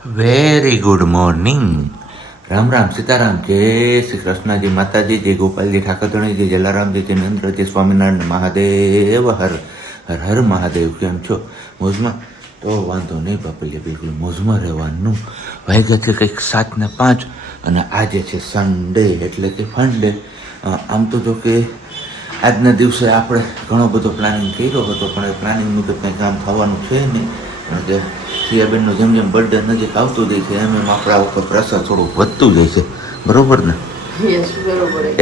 Very good morning. Ram Ram, Sitaram, જય શ્રી કૃષ્ણજી, માતાજી, જય ગોપાલજી, ઠાકરધણીજી, જલારામજી, જિનેન્દ્રજી, સ્વામિનારાયણ, મહાદેવ, હર હર હર મહાદેવ. કેમ છો? મોજમાં? તો વાંધો નહીં બાપલિયા, બિલકુલ મોજમાં રહેવાનું. વાગ્યા છે કંઈક 7:05 અને આજે છે સન્ડે એટલે કે ફન ડે. આમ તો જો કે આજના દિવસે આપણે ઘણો બધો પ્લાનિંગ કર્યો હતો, પણ એ પ્લાનિંગ મુજબ કંઈ કામ થવાનું છે નહીં. કારણ કે સિયાબેનનો જેમ જેમ બર્થડે નજીક આવતું જાય છે એમ એમ આપણા ઉપર પ્રેશર થોડું વધતું જાય છે. બરોબર ને?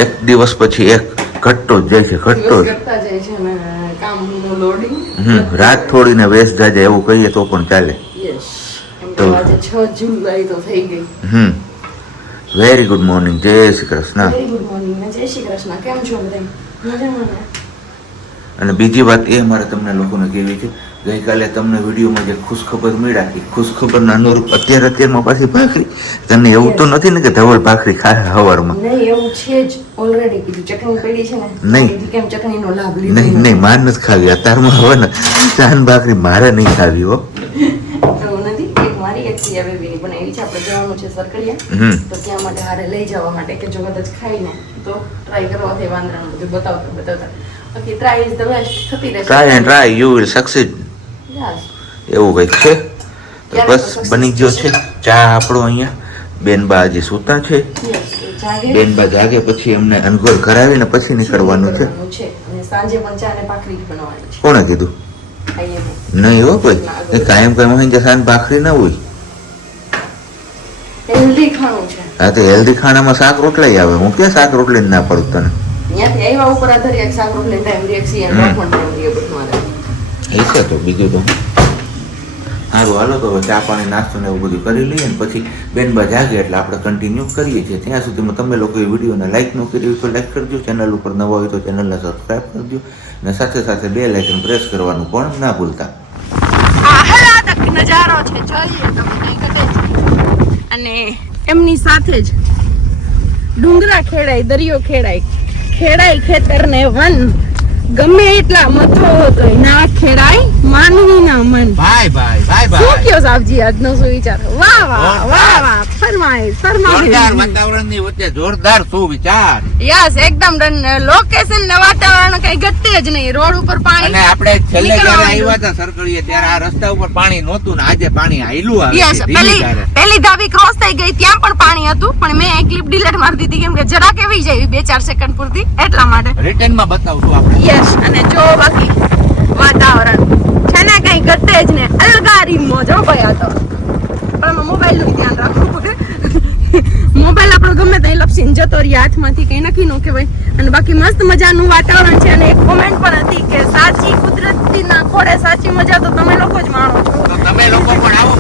એક દિવસ પછી એક ઘટતો જ જાય છે, ઘટતો જ. રાત થોડીને વેસ્ટ જાય એવું કહીએ તો પણ ચાલે. તો 6 જુલાઈ તો થઈ ગઈ. વેરી ગુડ મોર્નિંગ, જય Shri Krishna. Very good morning, જય શ્રી કૃષ્ણ. કેમ છો બધા? મજામાં ને? અને બીજી વાત એ મારે તમને લોકોને કહેવી છે, ગઈકાલે તમને વિડીયોમાં જે ખુશખબર મળ્યા એ ખુશખબરના અનુરૂપ અત્યારમાં પાછી ભાખરી. તને એવું તો નથી ને કે ધવલ ભાખરી ખાય હવારમાં? નહીં, એવું છે જ. ઓલરેડી કીધું ચટણી પડી છે ને. નહીં, કેમ ચટણીનો લાભ લીધો? નહીં, માર નથી ખાવી અત્યારમાં. હવે ને ચાન ભાખરી મારે નહીં ખાવી હો. એવું નથી. એક મારી એક સિયા બેબીની પણ એવી છે, આપણે જવાનું છે સરકડિયા, તો ત્યાં માટે હારે લઈ જવા માટે કે જો કદાચ ખાઈને તો ટ્રાય કરવાથી વાંદરાનું બધું બતાવતા બાકી ટ્રાય ઇઝ ધ બેસ્ટ થતી રહેશે. Try and try you will succeed. એવું કંઈક છે. તો બસ બની ગયો છે ચા આપણો. અહીંયા બેનબા હજી સૂતા છે. બેનબા જાગે પછી એમને અનગોર કરાવીને પછી નીકળવાનું છે. અને સાંજે પણ ચા ને ભાખરી બનાવવાની છે. કોણે કીધું? નહીં હો ભાઈ, કાયમ કાયમ સાંજ ભાખરી ના હોય. હેલ્ધી ખાણું છે. હા, તો હેલ્ધી ખાણામાં શાક રોટલા આવે. હું ક્યાં શાક રોટલી ના પડું તને? ત્યાંથી આવ્યા ઉપર આધાર એક શાક રોટલી ટાઈમ રિએક્શન રાખવાનું ટાઈમ રે બધું મારે. એ છે તો બીજું તો સારું. હાલો તો ચા પાણી નાસ્તો ને એવું બધું કરી લઈએ ને પછી બેનબા જાગે એટલે આપણે કન્ટિન્યુ કરીએ છીએ. ત્યાં સુધીમાં તમે લોકો એ વિડીયોને લાઈક ન કરી હોય તો લાઈક કરજો, ચેનલ ઉપર નવા હોય તો ચેનલને સબસ્ક્રાઈબ કરજો અને સાથે સાથે બે લાઇકન પ્રેસ કરવાનું પણ ના ભૂલતા. આહલાદક નજારો છે, જોઈએ તમે કઈ કટે. અને એમની સાથે જ ડુંગરા ખેડાય, દરિયો ખેડાય, ખેડાય ખેતર ને વન, ગમે એટલા મથો હતો ના ખેડાય માનવીના મન. Bye bye bye bye. શું કયો સાહેબજી આજનો શું વિચાર? વાહ વાહ વાહ વાહ, ફરમાય જોરદાર વાતાવરણની વચ્ચે જોરદાર શું વિચાર. યસ, એકદમ લોકેશન ને વાતાવરણ કઈ ઘટે જ નહીં. રોડ ઉપર પાણી. અને આપણે છેલ્લે જ્યારે આવ્યા હતા સરકડીએ ત્યારે આ રસ્તા ઉપર પાણી નહોતું ને આજે પાણી આયલું આવે. યસ, પહેલી ધાબી ક્રોસ થઈ ગઈ ત્યાં પણ પાણી હતું, પણ મેં એક ક્લિપ ડિલીટ મારી દીધી કેમ કે જરા કેવી જાય 2-4 સેકન્ડ પૂરતી, એટલા માટે. રિટર્ન માં બતાવશું આપણે. યસ, અને જો બાકી વાતાવરણ છે ને કઈ ઘટે જ ને અલગારી મોજો ભયા તો. પણ મોબાઈલ નું ધ્યાન રાખવું પડે. મોબાઈલ આપણો ગમે ત્યાં લપસીને જતો રહે હાથમાંથી, કઈ નક્કી ન કહેવાય. અને બાકી મસ્ત મજાનું વાતાવરણ છે. અને એક કોમેન્ટ પણ હતી કે સાચી કુદરતી ના ખોડે સાચી મજા તો તમે લોકો જ માણો છો. તમે લોકો પણ આવો.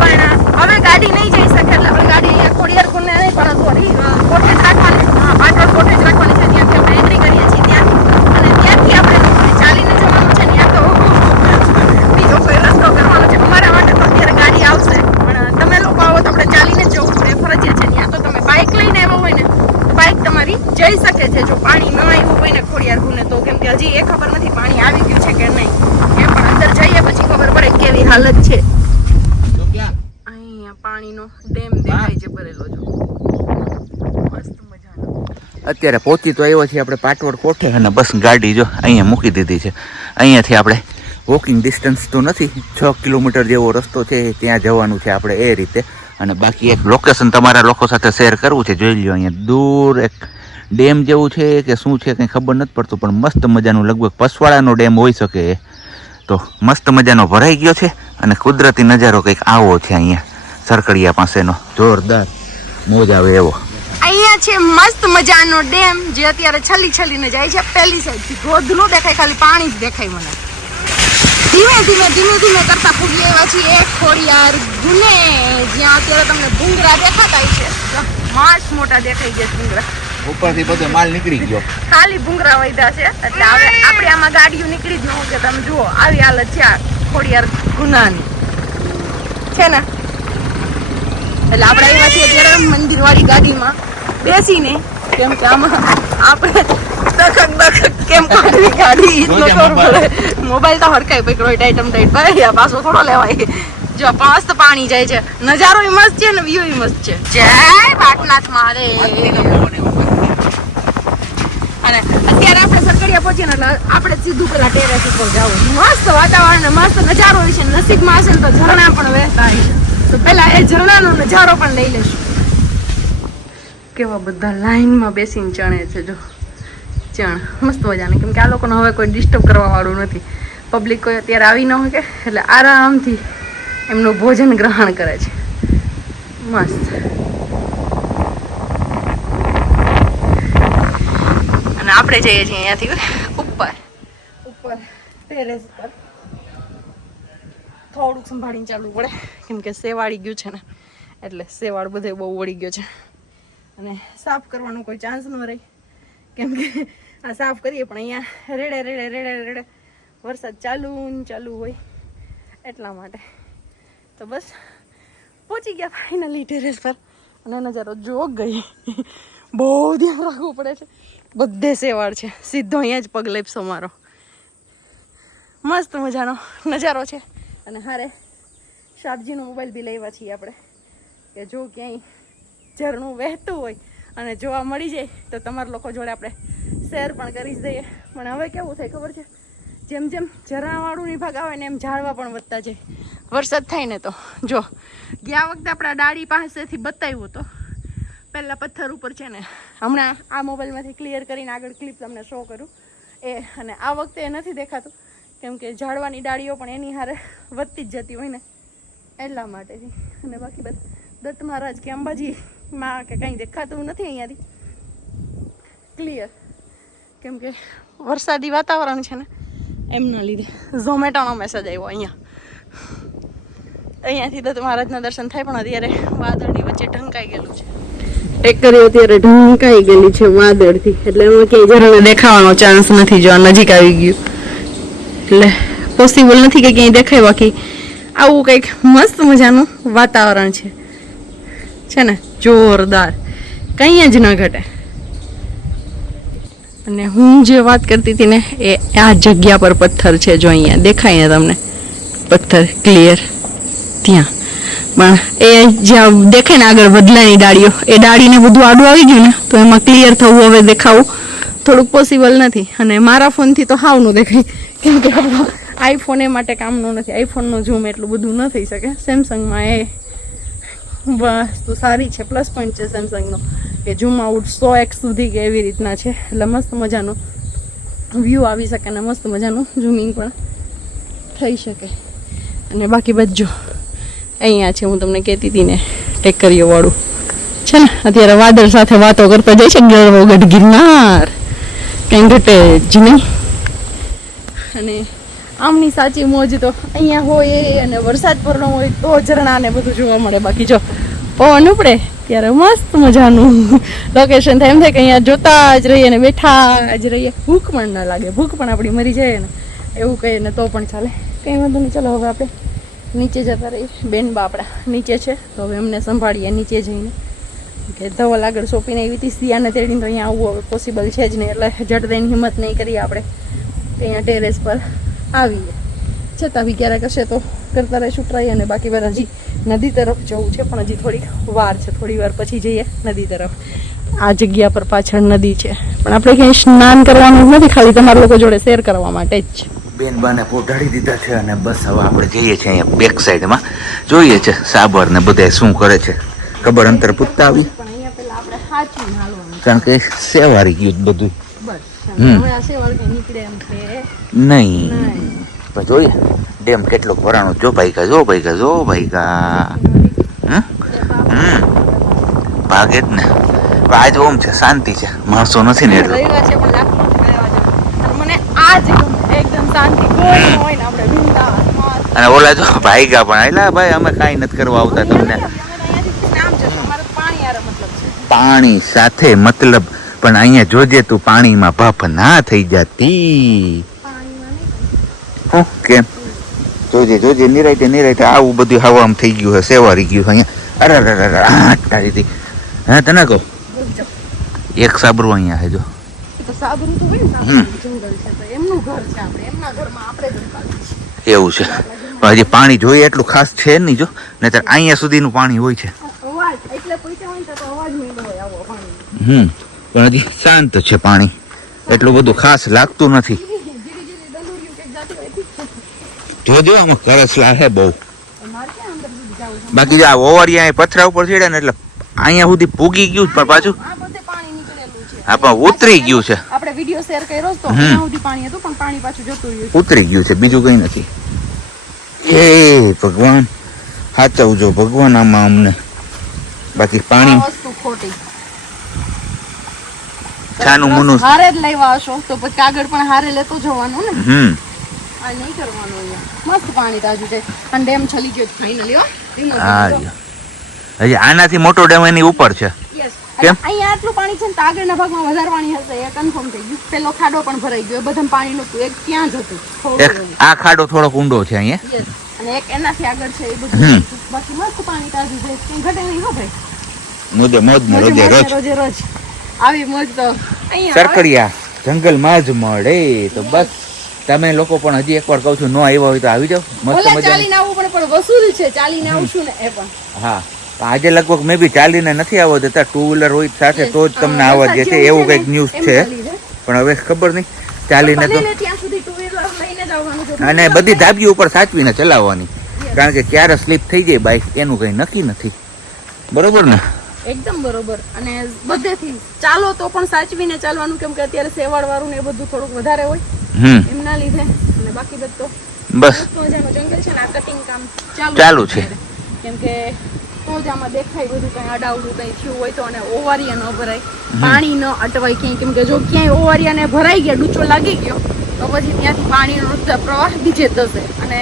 પણ હવે ગાડી નહીં જઈ શકે એટલે આપણે ગાડી અહીંયા ખોડિયાર કુંડને નહીં પણ થોડી કોઠે જ રાખવાની, પાટણ કોઠે જ રાખવાની છે. ત્યાંથી આપણે એન્ટ્રી કરીએ છીએ ત્યાં, અને ત્યાંથી આપણે લોકોને ચાલીને જવાનું છે. ત્યાં તો બીજો કોઈ રસ્તો કરવાનો છે. અમારા માટે તો અત્યારે ગાડી આવશે, પણ તમે લોકો આવો તો આપણે ચાલીને જવું પડે, ફરજિયાત છે. ત્યાં તો તમે બાઇક લઈને આવ્યા હોય ને, બાઇક તમારી જઈ શકે છે જો પાણી ન આવ્યું હોય ને ખોડિયાર કુંડને તો. કેમ કે હજી એ ખબર નથી પાણી આવી ગયું છે કે નહીં. એ પણ અંદર જઈએ પછી ખબર પડે કેવી હાલત છે. અહીંયા પાણીનો ડેમ દેખાય છે ભરેલો. જો મસ્ત મજાનો. અત્યારે પહોંચી તો આવ્યા છીએ આપણે પાટવડ કોઠે અને બસ ગાડી જો અહીંયા મૂકી દીધી છે. અહીંયાથી આપણે વોકિંગ ડિસ્ટન્સ તો નથી, 6 કિલોમીટર જેવો રસ્તો છે, ત્યાં જવાનું છે આપણે એ રીતે. અને બાકી એક લોકેશન તમારા લોકો સાથે શેર કરવું છે. જોઈ લ્યો અહીંયા દૂર એક ડેમ જેવું છે કે શું છે કંઈ ખબર નથી પડતું, પણ મસ્ત મજાનું લગભગ પસવાડાનો ડેમ હોઈ શકે. તો મસ્ત મજાનો ભરાઈ ગયો છે અને કુદરતી નજારો કંઈક આવો છે અહીંયા સરકડિયા પાસેનો. જોરદાર મોજ આવે એવો. અહીંયા છે મસ્ત મજાનો ડેમ જે અત્યારે છલીને જાય છે. પહેલી સાઈડથી ધોધ નો દેખાય, ખાલી પાણી જ દેખાય મને. ધીમે ધીમે કરતા પૂરી આવ્યા છીએ ખોડિયાર ગુને, જ્યાં અત્યારે તમને ભૂંગરા દેખાતા છે. મસ્ત મોટા દેખાઈ ગયા ભૂંગરા. ઉપરથી બધો માલ નીકળી ગયો, ખાલી ભૂંગરા વૈધા છે. એટલે હવે આપણે આમાં ગાડીઓ નીકળી જ ન કે તમે જુઓ આવી હાલત છે આ ખોડિયાર ગુનાની છે ને. એટલે આપણે આવ્યા છીએ અત્યારે મંદિર વાળી ગાડીમાં બેસીને, કેમ કે આમાં આપણે દખક કેમ કરવી ગાડી ઈજ નો કરવું પડે. મોબાઈલ તો હડકાઈ પકડો ટાઈટમ ટાઈટ ભાઈ, આ પાછો થોડો લેવાય. જો મસ્ત પાણી જાય છે, નજારો મસ્ત છે ને વ્યૂ મસ્ત છે. જય પાટનાથ મહાદેવ. અને અત્યારે આપણે સરકડિયા પહોંચીએ ને એટલે આપણે સીધું પેલા ટેરેસ ઉપર જવું. મસ્ત વાતાવરણ, મસ્ત નજારો હોય છે. નસીબમાં હશે ને તો ઝરણા પણ વહેતા હોય છે, તો પેલા એ ઝરણાનો નજારો પણ લઈ લેશું. કેવા બધા લાઈનમાં બેસીને ચણે છે, જો ચણ મસ્ત મજાની. કેમ કે આ લોકોને હવે કોઈ ડિસ્ટર્બ કરવા વાળું નથી. પબ્લિક કોઈ અત્યારે આવી ન હોય કે, એટલે આરામથી એમનું ભોજન ગ્રહણ કરે છે. મસ્ત. અને આપણે જઈએ છીએ અહીંયાથી ઉપર ટેરેસ પર. થોડુંક સંભાળીને ચાલવું પડે, કેમ કે સેવાળી ગયું છે ને, એટલે સેવાળ બધે બહુ વળી ગયો છે. અને સાફ કરવાનો કોઈ ચાન્સ ન રહે, કેમ કે આ સાફ કરીએ પણ અહીંયા રેડે વરસાદ ચાલુ હોય એટલા માટે. તો બસ પહોંચી ગયા ફાઇનલી ટેરેસ પર. અને નજારો જો ગઈ, બહુ ધ્યાન રાખવું પડે છે. બધે સેવાળ છે, સીધો અહીંયા જ પગ લેપસો મારો. મસ્ત મજાનો નજારો છે. અને હારે શાકજીનો મોબાઈલ બી લેવા છીએ આપણે, કે જો ક્યાંય ઝરણું વહેતું હોય અને જોવા મળી જાય તો તમારા લોકો જોડે આપણે શેર પણ કરી દઈએ. પણ હવે કેવું થાય ખબર છે, જેમ જેમ ઝરણાવાળું વિભાગ આવે ને એમ ઝાડવા પણ વધતા જાય. વરસાદ થાય ને તો જો ગયા વખતે આપણા ડાળી પાસેથી બતાવ્યું તો પહેલાં પથ્થર ઉપર છે ને, હમણાં આ મોબાઈલમાંથી ક્લિયર કરીને આગળ ક્લિપ તમને શો કરું એ. અને આ વખતે એ નથી દેખાતું, કેમ કે ઝાડવાની ડાળીઓ પણ એની હારે વધતી જ જતી હોય ને એટલા માટેથી. અને બાકી બધા દત્ત મહારાજ કે અંબાજીમાં કે કંઈ દેખાતું નથી અહીંયાથી ક્લિયર, કેમ કે વરસાદી વાતાવરણ છે ને એમના લીધે. ઝોમેટોનો મેસેજ આવ્યો અહીંયાથી દત્ત મહારાજના દર્શન થાય, પણ અત્યારે વાદળની વચ્ચે ઢંકાઈ ગયેલું છે. ટેકરીઓ અત્યારે ઢંકાઈ ગયેલી છે વાદળથી, એટલે એમાં ક્યાંય ઝરણે દેખાવાનો ચાન્સ નથી. જો નજીક આવી ગયું એટલે પોસિબલ નથી કે ક્યાંય દેખાય. બાકી આવું કંઈક મસ્ત મજાનું વાતાવરણ છે ને, જોરદાર, કંઈ જ ન ઘટે. અને હું જે વાત કરતી હતી ને એ આ જગ્યા પર પથ્થર છે, જો અહીંયા દેખાય ને તમને પથ્થર ક્લિયર ત્યાં. પણ એ જ્યાં દેખાય ને આગળ બદલાની ડાળીઓ, એ ડાળીને બધું આડું આવી ગયું ને તો એમાં ક્લિયર થવું હવે દેખાવું થોડુંક પોસિબલ નથી. અને મારા ફોનથી તો હાવ નું દેખાય, કેમ કે આઈફોન એ માટે કામનો નથી. આઈફોનનું ઝૂમ એટલું બધું ન થઈ શકે. સેમસંગમાં એ વસ્તુ સારી છે, પ્લસ પોઈન્ટ છે સેમસંગનો, કે ઝૂમ આઉટ 100x સુધી કે એવી રીતના છે, એટલે મસ્ત મજાનું વ્યૂ આવી શકે અને મસ્ત મજાનું ઝૂમિંગ પણ થઈ શકે. અને બાકી બધું અહીંયા છે, હું તમને કહેતી હતી ને ટેકરીઓ વાળું છે ને. અત્યારે વાદળ સાથે વાતો કરતા જાય છે ગઢ ગિરનાર, કંઈ ઘટે જ નહીં. અને આમની સાચી મોજ તો અહીંયા હોય અને વરસાદ પરનો હોય તો ઝરણા ને બધું જોવા મળે. બાકી જો પવન ઉપડે ત્યારે મસ્ત મજાનું લોકેશન થાય, એમ થાય કે અહીંયા જોતા જ રહીએ ને બેઠા જ રહીએ. ભૂખ પણ ના લાગે, ભૂખ પણ આપણી મરી જાય ને એવું કહીએ ને તો પણ ચાલે, કંઈ વાંધો નહીં. ચલો હવે આપણે નીચે જતા રહીએ. બેનબા આપણા નીચે છે, તો હવે એમને સંભાળીએ નીચે જઈને. કે ધવલ આગળ સોંપીને એવી હતી સિયાને તેડીને, તો અહીંયા આવવું હવે પોસિબલ છે જ નહીં, એટલે જટ દઈને હિંમત નહીં કરીએ આપણે અહીંયા ટેરેસ પર આવીએ. છતાં બી ક્યારેક હશે તો કરતા રહીશું ટ્રાય. અને બાકી વાર હજી નદી તરફ જવું છે, પણ હજી થોડીક વાર છે, થોડી વાર પછી જઈએ નદી તરફ. આ જગ્યા પર પાછળ નદી છે, પણ આપણે ક્યાંય સ્નાન કરવાનું નથી, ખાલી તમારા લોકો જોડે શેર કરવા માટે જ. બેન બાને પોઢાડી દીધા છે અને બસ હવે આપણે જઈએ છીએ અહીંયા બેક સાઈડમાં, જોઈએ છે સાબર ને બધા શું કરે છે. ખબર અંતર પૂછતા આવી, પણ અહીંયા પેલા આપણે સાચવીને હાલવાનું, કારણ કે સેવારી ગયું બધું. બસ હમણાં સેવાળ કઈ નીકળે એમ છે નહીં. પણ જોઈએ ડેમ કેટલોક ભરાણો. જો ભાઈ કા ભાગે જ ને. આજ ઓમ છે, શાંતિ છે, માણસો નથી ને એટલે. રવિવાર છે પણ લાગતું નથી ગયા જેવું. મને આજ એકદમ શાંતિ, કોઈ ન હોય ને આપણે બિંદાસ મસ્ત. અને ઓલા જો ભાઈ ગા પણ આયલા ભાઈ અમે કાંઈ નથી કરવા આવતા તમને. પાણી સાથે મતલબ, પણ અહીંયા જોજે તું પાણીમાં ભાપ ના થઈ જતી. કેમ જોજે નિરાયતે આવું બધું હવામાં થઈ ગયું હે, સેવારી ગયું અહીંયા. અરે હે તને કહું એક સાબરું અહીંયા હે જો. એવું છે, પણ હજી પાણી જોઈએ એટલું ખાસ છે નહીં જો, નહીંતર અહીંયા સુધીનું પાણી હોય છે. અવાજ એટલે પૂછ્યા હોય ને તો અવાજ મીંડો હોય આવો પાણી. પણ હજી શાંત છે પાણી, એટલું બધું ખાસ લાગતું નથી. જોજો આમાં કરસલા હે બહુ. બાકી જો આ ઓવરિયા પથરા ઉપર ચડ્યા ને એટલે અહીંયા સુધી પૂગી ગયું પણ પાછું હા પણ ઉતરી ગયું છે. આપણે વિડિયો શેર કર્યો તો ત્યાં સુધી પાણી હતું પણ પાણી પાછું જતું રહ્યું. ઉતરી ગયું છે, બીજું કઈ નથી. એ ભગવાન સાચવજો ભગવાન આમાં અમને. બાકી પાણી વસ્તુ ખોટી છાનું મુનું હારે જ લેવા આવશો તો પછી કાગળ પણ હારે લેતો જવાનું ને. આ નહીં કરવાનું અહીંયા. મસ્ત પાણી તાજું છે અને ડેમ છલી ગયો ફાઇનલી હો. હા હજી આનાથી મોટો ડેમ એની ઉપર છે. કેમ અહીંયા આટલું પાણી છે ને તો આગળના ભાગમાં વધારે પાણી હશે એ કન્ફર્મ થઈ ગયું. પેલો ખાડો પણ ભરાઈ ગયો, બધા પાણી નતું, એક ત્યાં જ હતું. એક આ ખાડો થોડોક ઊંડો છે અહીંયા અને એક એનાથી આગળ છે એ બધું. બાકી મસ્ત પાણી તાજું છે, કઈ ઘટે નહીં હો ભાઈ. મોજે મોજ રોજે રોજ આવી મોજ તો અહીંયા સરકડિયા જંગલમાં જ મળે. તો બસ તમે લોકો પણ હજી એકવાર કહું છું, ન આવ્યા હોય તો આવી જાવ. મસ્ત મજા ચાલીને આવવું પડે પણ વસૂલ છે, ચાલીને આવશું ને એ પણ. હા આજે લગભગ મે બી ચાલીને નથી આવવા દેતા, ટુ વ્હીલર હોય સાથે તો જ તમને આવવા દે છે એવું કઈક ન્યૂઝ છે. પણ હવે ખબર નહીં ચાલીને તો. અને બધી ધાબી ઉપર સાચવીને ચલાવવાની, કારણ કે ક્યારે સ્લીપ થઈ જાય બાઇક એનું કઈ નક્કી નથી. બરોબર ને? એકદમ બરોબર. અને બધેથી ચાલો તો પણ સાચવીને ચાલવાનું, કેમ કે અત્યારે સેવાળ વાળું ને એ બધું થોડુંક વધારે હોય એમના લીધે. અને બાકી બધું બસ જંગલ છે ને આ કટિંગ કામ ચાલુ છે, કેમ કે તો જ આમાં દેખાય બધું કઈ અડાવડું કઈ થયું હોય તો. અને ઓવારિયા ન ભરાય, પાણી ન અટવાય ક્યાંય, કેમ કે જો ક્યાંય ઓવારિયા ને ભરાઈ ગયા, ડૂચો લાગી ગયો તો પછી ત્યાંથી પાણીનો પ્રવાહ બીજે થશે અને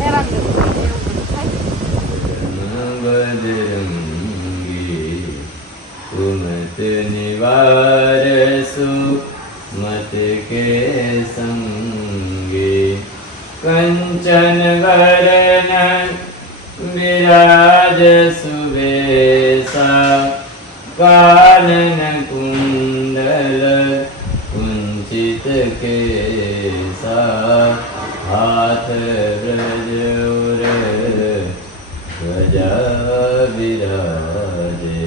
હેરાન कुमत निवारसु मत के संगे कंचन वरण विराज सुवेसा कानन कुंडल कुंचित केसा हाथ ब्रज ध्वजा विराजे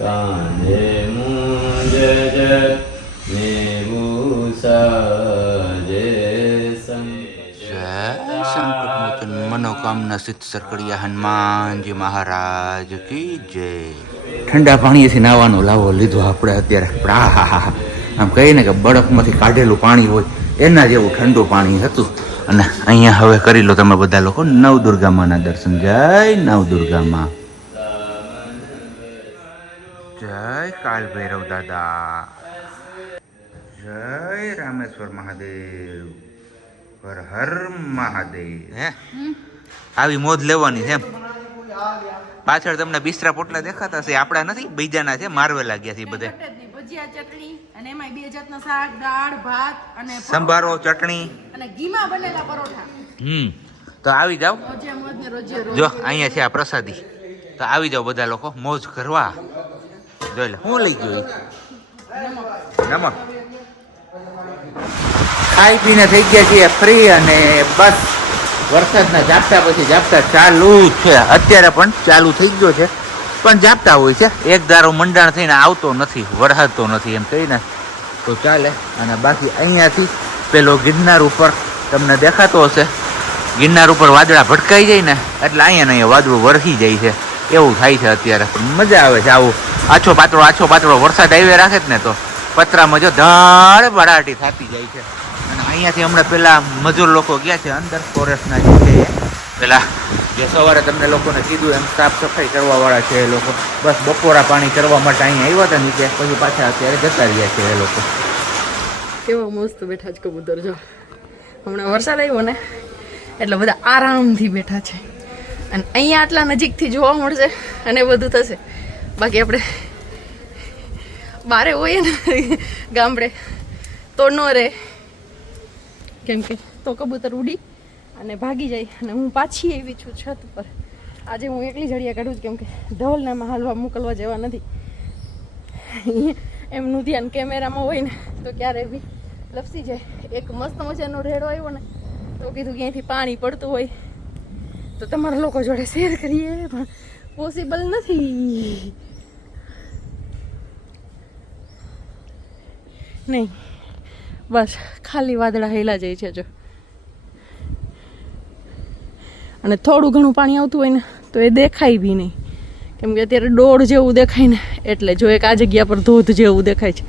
कांधे मुंज મનોકામના સિદ્ધ સરકડિયા હનુમાનજી મહારાજ કી જય. ઠંડા પાણીથી નાવાનો લાવો લીધો આપણે અત્યારે. આમ કહીએ ને કે બરફમાંથી કાઢેલું પાણી હોય એના જેવું ઠંડુ પાણી હતું. અને અહીંયા હવે કરી લો તમે બધા લોકો નવદુર્ગા માના દર્શન. જય નવદુર્ગામાં, જય કાલ ભૈરવ દાદા, જય રામેશ્વર મહાદેવ, હર હર મહાદેવ. હે આવી મોજ લેવાની છે. પાછળ તમને બિસ્તરા પોટલા દેખાતા છે, આપડા નથી, બીજાના છે, મારવેલા ગયા છે બધે. ભજીયા ચટણી અને એમાં બે જાતના શાક, દાળ, ભાત અને સંભારો, ચટણી અને ઘીમાં બનેલા પરોઠા. તો આવી જાવ. રોજે જો અહીંયા છે આ પ્રસાદી, તો આવી જાવ બધા લોકો મોજ કરવા. જોઈ લે હું લઈ ગયો નમક. ખાઈ પીને થઈ ગયા છીએ ફ્રી અને બસ વરસાદના ઝાપટા પછી ઝાપટા ચાલુ છે. અત્યારે પણ ચાલુ થઈ ગયો છે, પણ ઝાપટા હોય છે. એક ધારો મંડાણ થઈને આવતો નથી, વરસાદતો નથી એમ કહીને તો ચાલે. અને બાકી અહીંયાથી પેલો ગિરનાર ઉપર તમને દેખાતો હશે, ગિરનાર ઉપર વાદળા ભટકાઈ જાય ને એટલે અહીંયા અહીંયા વાદળું વરસી જાય છે, એવું થાય છે અત્યારે. મજા આવે છે આવું આછો પાતળો વરસાદ આવી રાખે જ ને તો પતરામાં જો ધડ બડાટી થતી જાય છે. અને અહીંયાથી હમણાં પેલા મજૂર લોકો ગયા છે અંદર, ફોરેસ્ટના જે છે પેલા જે સવારે તમને લોકોને કીધું એમ સાફ સફાઈ કરવા વાળા છે એ લોકો. બસ બપોરા પાણી કરવા માટે અહીંયા આવ્યા હતા નીચે, પછી પાછા અત્યારે જતા રહ્યા છે એ લોકો. કેવા મસ્ત બેઠા છે કબૂતર. જો હમણાં વરસાદ આવ્યો ને એટલે બધા આરામથી બેઠા છે. અને અહીંયા આટલા નજીકથી જોવા મળશે અને બધું થશે. બાકી આપણે બારે હોઈએ ને ગામડે તો ન રહે, કેમ કે તો કબૂતર ઉડી અને ભાગી જાય. અને હું પાછી આવી છું છત પર. આજે હું એકલી જડિયા કાઢું છું, કેમ કે ધવલનામાં હાલવા મોકલવા જેવા નથી. એમનું ધ્યાન કેમેરામાં હોય ને તો ક્યારે બી લપસી જાય. એક મસ્ત મજાનો રેડો આવ્યો ને તો કીધું ક્યાંયથી પાણી પડતું હોય તો તમારા લોકો જોડે શેર કરીએ, પણ પોસિબલ નથી. નહીં, બસ ખાલી વાદળા હેલા જાય છે જો. અને થોડું ઘણું પાણી આવતું હોય ને તો એ દેખાય બી નહીં, કેમ કે અત્યારે ડોળ જેવું દેખાય ને એટલે જો એક આ જગ્યા પર ધોધ જેવું દેખાય છે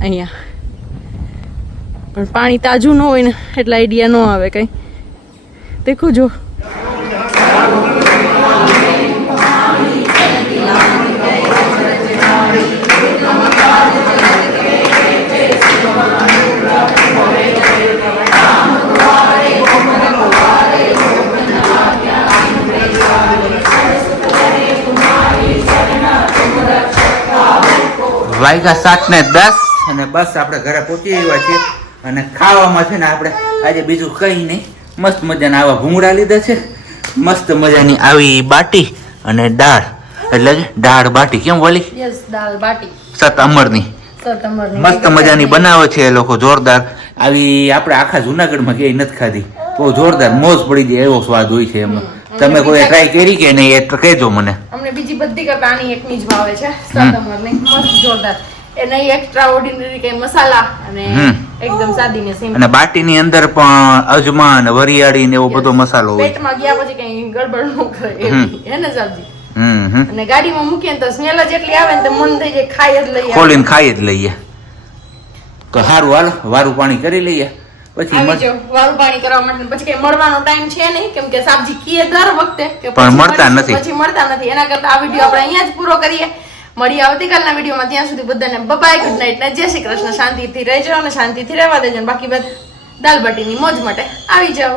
અહીંયા. પણ પાણી તાજું ન હોય ને એટલે આઈડિયા ન આવે કંઈ. દેખો જો વાગ્યા 7:10 અને બસ આપણે ઘરે પહોંચી આવ્યા છીએ. અને ખાવામાં છે ને આપણે આજે બીજું કંઈ નહીં, મસ્ત મજાના આવા ભૂંગળા લીધા છે, મસ્ત મજાની આવી બાટી અને દાળ, એટલે કે દાળ બાટી કેમ બોલી, યસ દાલ બાટી સત અમરની મસ્ત મજાની બનાવે છે એ લોકો, જોરદાર. આવી આપણે આખા જુનાગઢમાં ક્યાંય નથી ખાધી, બહુ જોરદાર મોજ પડી જાય એવો સ્વાદ હોય છે એમાં. તમે કોઈ ટ્રાય કરી કે નહીં એ કહેજો મને. અમને બીજી બધી કરતા આની એકની જ ભાવે છે, સતમરની મસ્ત જોરદાર. એ નહીં એક્સ્ટ્રા ઓર્ડિનરી કઈ મસાલા અને એકદમ સાદી ને સિમ્પલ. અને બાટીની અંદર પણ અજમા, વરિયાળી ને એવો બધો મસાલો હોય. પેટમાં ગયા પછી કઈ ગડબડ ન કરે એવી, હે ને સાબજી? અને ગાડીમાં મૂકીએ તો સ્મેલ જ એટલી આવે ને તો મન થઈ જાય ખાઈ જ લઈએ, ખોલીને ખાઈ જ લઈએ. તો સારું, હાલો વારું પાણી કરી લઈએ પછી વારું પાણી કરવા માટે. પછી કઈ મળવાનો ટાઈમ છે નહીં, કેમ કે સાબજી કીએ દર વખતે કે પણ મળતા નથી, પછી મળતા નથી. એના કરતા આ વિડીયો આપણે અહીંયા જ પૂરો કરીએ. મળીએ આવતીકાલના વિડીયોમાં. ત્યાં સુધી બધાને બાય, ગુડ નાઇટ ને જય શ્રી કૃષ્ણ. શાંતિથી રહેજો અને શાંતિથી રહેવા દેજો. બાકી બધા દાલ બાટીની મોજ માટે આવી જાઓ.